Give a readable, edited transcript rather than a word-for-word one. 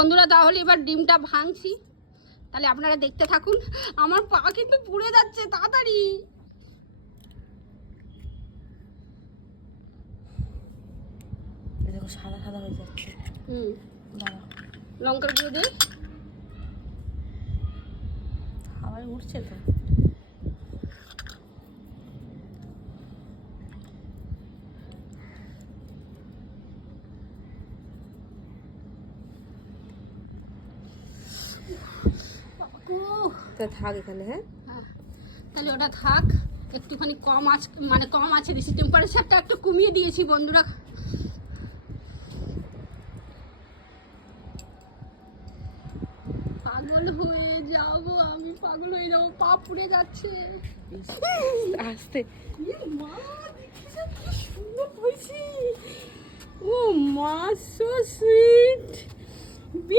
বন্ধুরা তাহলে এবার ডিমটা ভাঙছি, তাহলে আপনারা দেখতে থাকুন। আমার পা কিন্তু পুড়ে যাচ্ছে, তাড়াতাড়ি। দেখো সাদা সাদা হয়ে যাচ্ছে। দাঁড়া, লঙ্কার গুঁড়ো দিয়ে হাওয়ায় উঠছে তো। তা থাক এখানে। হ্যাঁ, তাহলে ওটা থাক। একটুখানি কম আঁচ, মানে কম আছে দিয়েছি, টেম্পারেচারটা একটু কমিয়ে দিয়েছি বন্ধুরা। পাগল হয়ে যাবো আমি, পাগল হয়ে যাবো, পা পুড়ে যাচ্ছে। আস্তে। মা দেখিস কি সুন্দর হয়েছে। ও মা, সো সুইট।